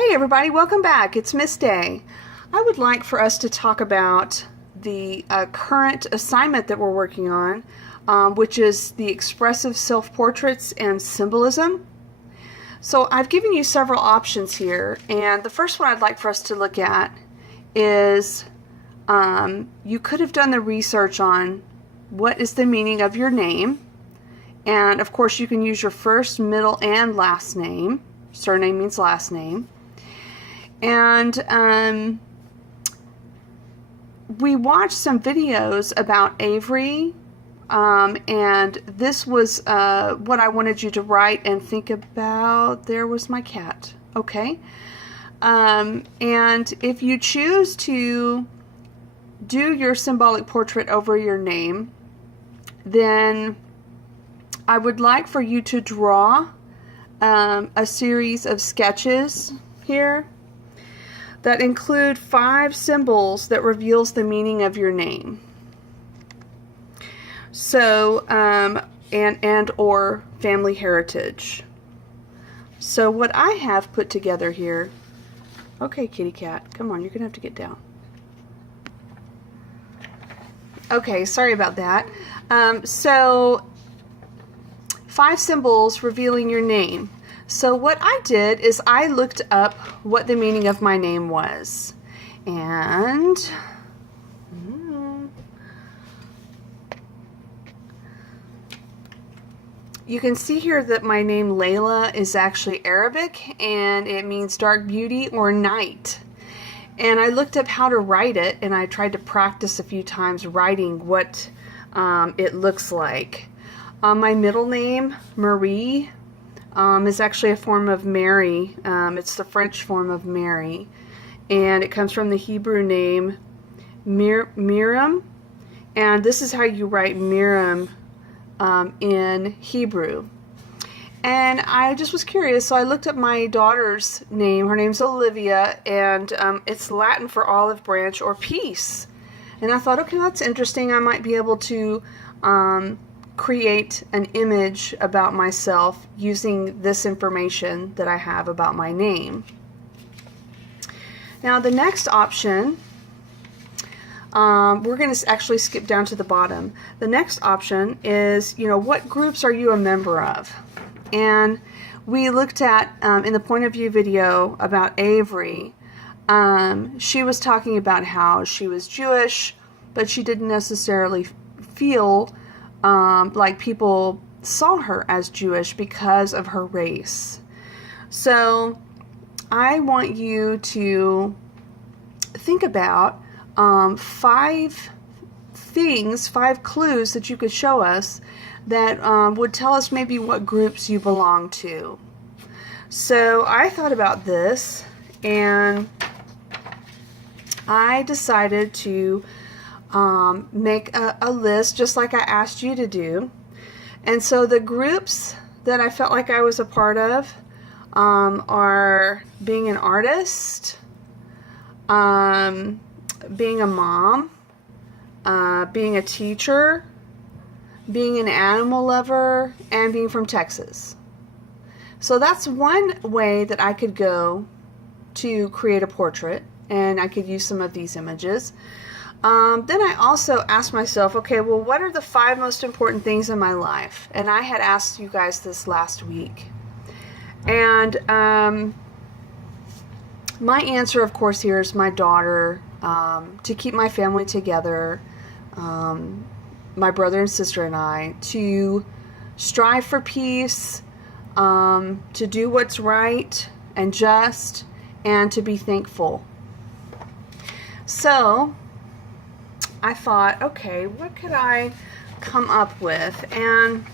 Hey everybody, welcome back. It's Miss Day. I would like for us to talk about the current assignment that we're working on, which is the Expressive Self Portraits and Symbolism. So I've given you several options here, and the first one I'd like for us to look at is you could have done the research on what is the meaning of your name, and of course you can use your first, middle, and last name. Surname means last name. And we watched some videos about Avery, and this was what I wanted you to write and think about. There was my cat. Okay. And if you choose to do your symbolic portrait over your name, then I would like for you to draw a series of sketches here that include 5 symbols that reveals the meaning of your name. So, and or family heritage. So what I have put together here, okay kitty cat, come on, you're gonna have to get down. Okay, sorry about that. So 5 symbols revealing your name. So what I did is I looked up what the meaning of my name was. And you can see here that my name Layla is actually Arabic, and it means dark beauty or night. And I looked up how to write it, and I tried to practice a few times writing what it looks like. My middle name, Marie, is actually a form of Mary. It's the French form of Mary, and it comes from the Hebrew name Miriam, and this is how you write Miriam in Hebrew. And I just was curious, so I looked up my daughter's name. Her name's Olivia, and it's Latin for olive branch or peace. And I thought, okay, that's interesting. I might be able to create an image about myself using this information that I have about my name. Now the next option, we're going to actually skip down to the bottom. The next option is, what groups are you a member of? And we looked at, in the point of view video about Avery, she was talking about how she was Jewish, but she didn't necessarily feel like people saw her as Jewish because of her race. So I want you to think about 5 clues that you could show us that would tell us maybe what groups you belong to. So I thought about this, and I decided to make a list just like I asked you to do. And so the groups that I felt like I was a part of are being an artist, being a mom, being a teacher, being an animal lover, and being from Texas. So that's one way that I could go to create a portrait, and I could use some of these images. Then I also asked myself, okay, well, what are the 5 most important things in my life? And I had asked you guys this last week. And my answer, of course, here is my daughter, to keep my family together, my brother and sister and I, to strive for peace, to do what's right and just, and to be thankful. So I thought, okay, what could I come up with? And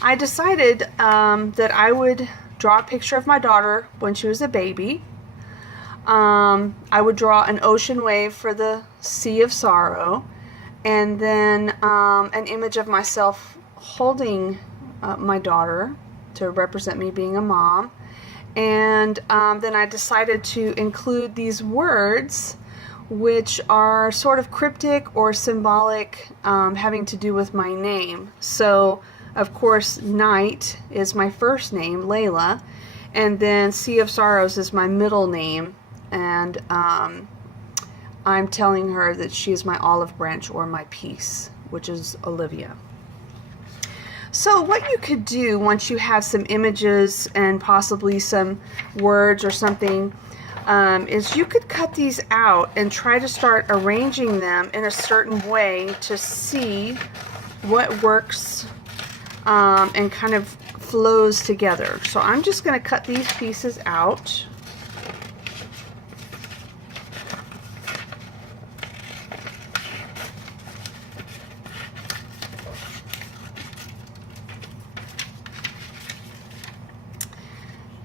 I decided that I would draw a picture of my daughter when she was a baby. I would draw an ocean wave for the sea of sorrow, and then an image of myself holding my daughter to represent me being a mom. And then I decided to include these words, which are sort of cryptic or symbolic, having to do with my name. So, of course, night is my first name, Layla, And then Sea of Sorrows is my middle name, and I'm telling her that she is my olive branch or my peace, which is Olivia. So what you could do once you have some images and possibly some words or something, is you could cut these out and try to start arranging them in a certain way to see what works and kind of flows together. So I'm just going to cut these pieces out.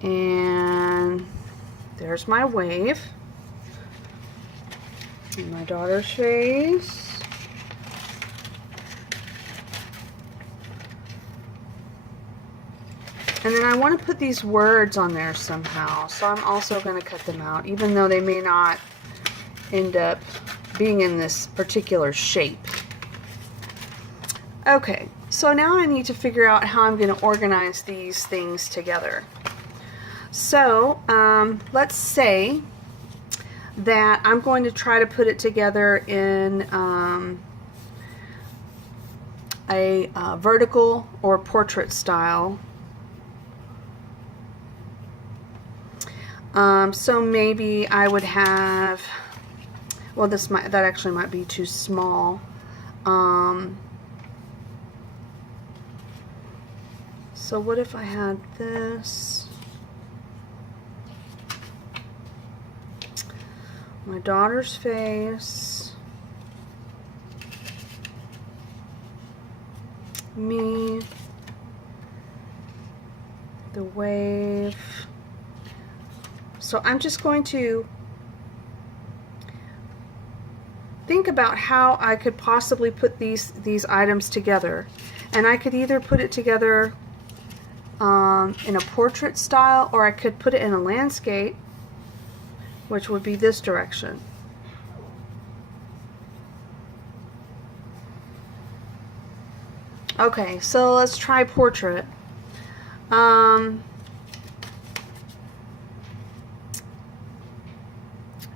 And there's my wave. And my daughter's face. And then I want to put these words on there somehow. So I'm also going to cut them out, even though they may not end up being in this particular shape. Okay, so now I need to figure out how I'm going to organize these things together. So let's say that I'm going to try to put it together in a vertical or portrait style. So maybe I would have, well, that actually might be too small. So what if I had this? My daughter's face, me, the wave. So I'm just going to think about how I could possibly put these items together. And I could either put it together in a portrait style, or I could put it in a landscape, which would be this direction. Okay, so let's try portrait.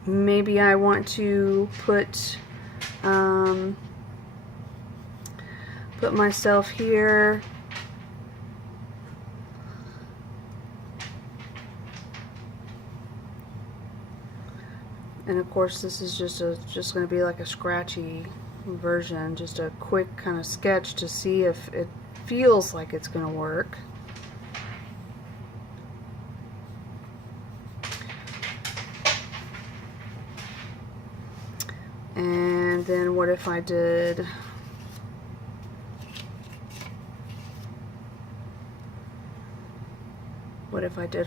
Maybe I want to put myself here. And of course this is just going to be like a scratchy version, just a quick kind of sketch to see if it feels like it's going to work. And then what if I did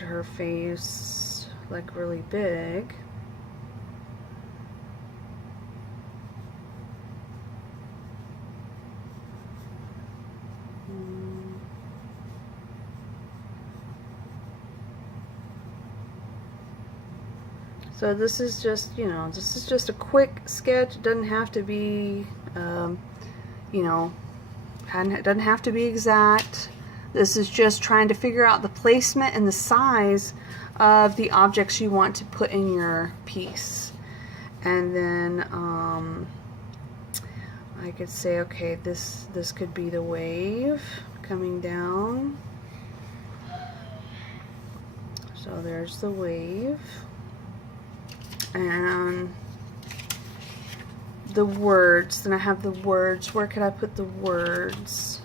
her face like really big? So this is just, this is just a quick sketch. It doesn't have to be, it doesn't have to be exact. This is just trying to figure out the placement and the size of the objects you want to put in your piece. And then I could say, okay, this could be the wave coming down. So there's the wave. And the words, then I have the words. Where could I put the words?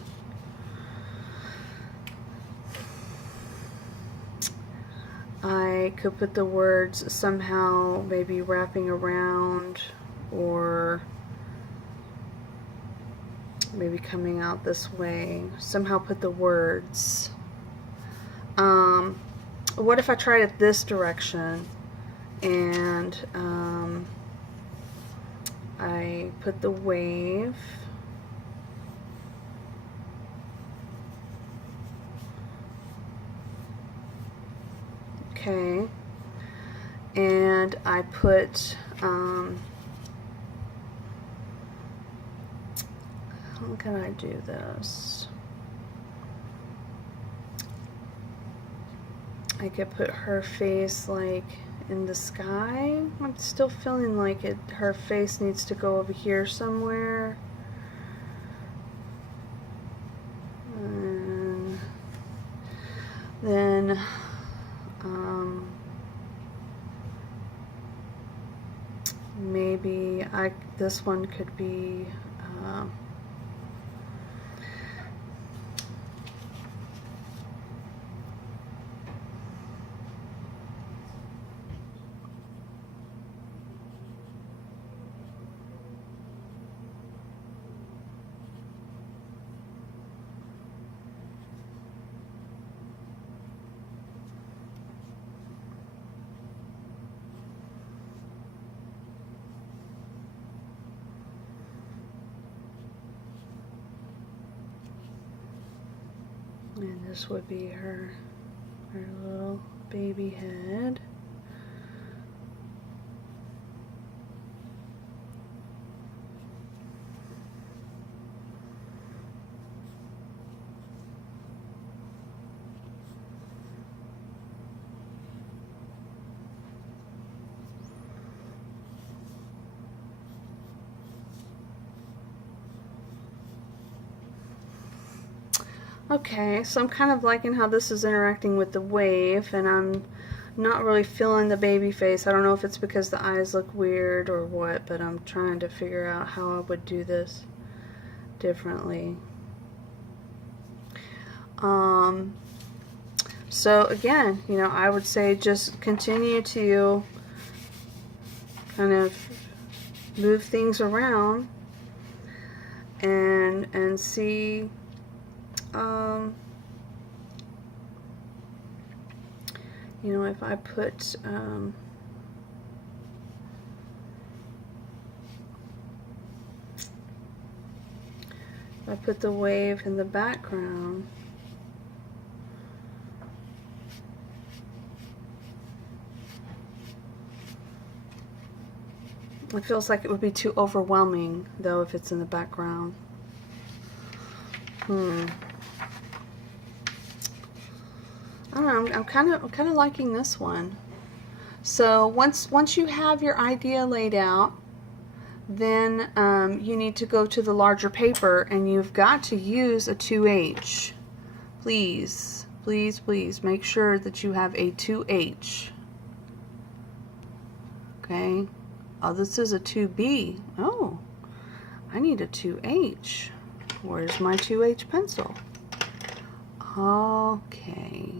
I could put the words somehow maybe wrapping around, or maybe coming out this way. Somehow put the words. What if I tried it this direction? And I put the wave, okay, and I put how can I do this? I could put her face like in the sky. I'm still feeling like her face needs to go over here somewhere. And then maybe this one could be and this would be her little baby head. Okay, so I'm kind of liking how this is interacting with the wave, and I'm not really feeling the baby face. I don't know if it's because the eyes look weird or what, but I'm trying to figure out how I would do this differently. So again, you know, I would say just continue to kind of move things around and see you know, if I put the wave in the background, it feels like it would be too overwhelming though if it's in the background. I don't know, I'm kind of liking this one. So once you have your idea laid out, then you need to go to the larger paper, and you've got to use a 2H. Please, please, please make sure that you have a 2H. Okay. Oh, this is a 2B. Oh, I need a 2H. Where's my 2H pencil? Okay.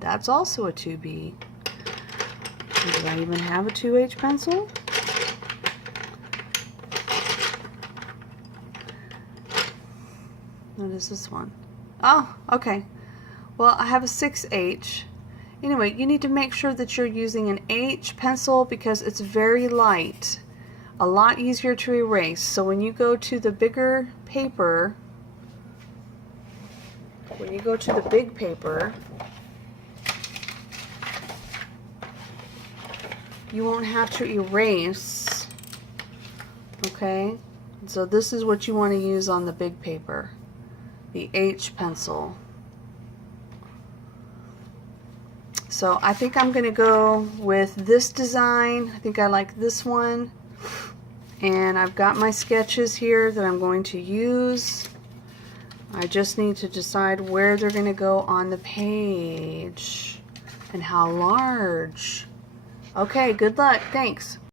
That's also a 2B. Do I even have a 2H pencil? What is this one? Oh, okay. Well, I have a 6H. Anyway, you need to make sure that you're using an H pencil because it's very light. A lot easier to erase. So when you go to the bigger paper, when you go to the big paper, you won't have to erase. Okay? So this is what you want to use on the big paper. The H pencil. So I think I'm going to go with this design. I think I like this one. And I've got my sketches here that I'm going to use. I just need to decide where they're going to go on the page and how large. Okay, good luck. Thanks.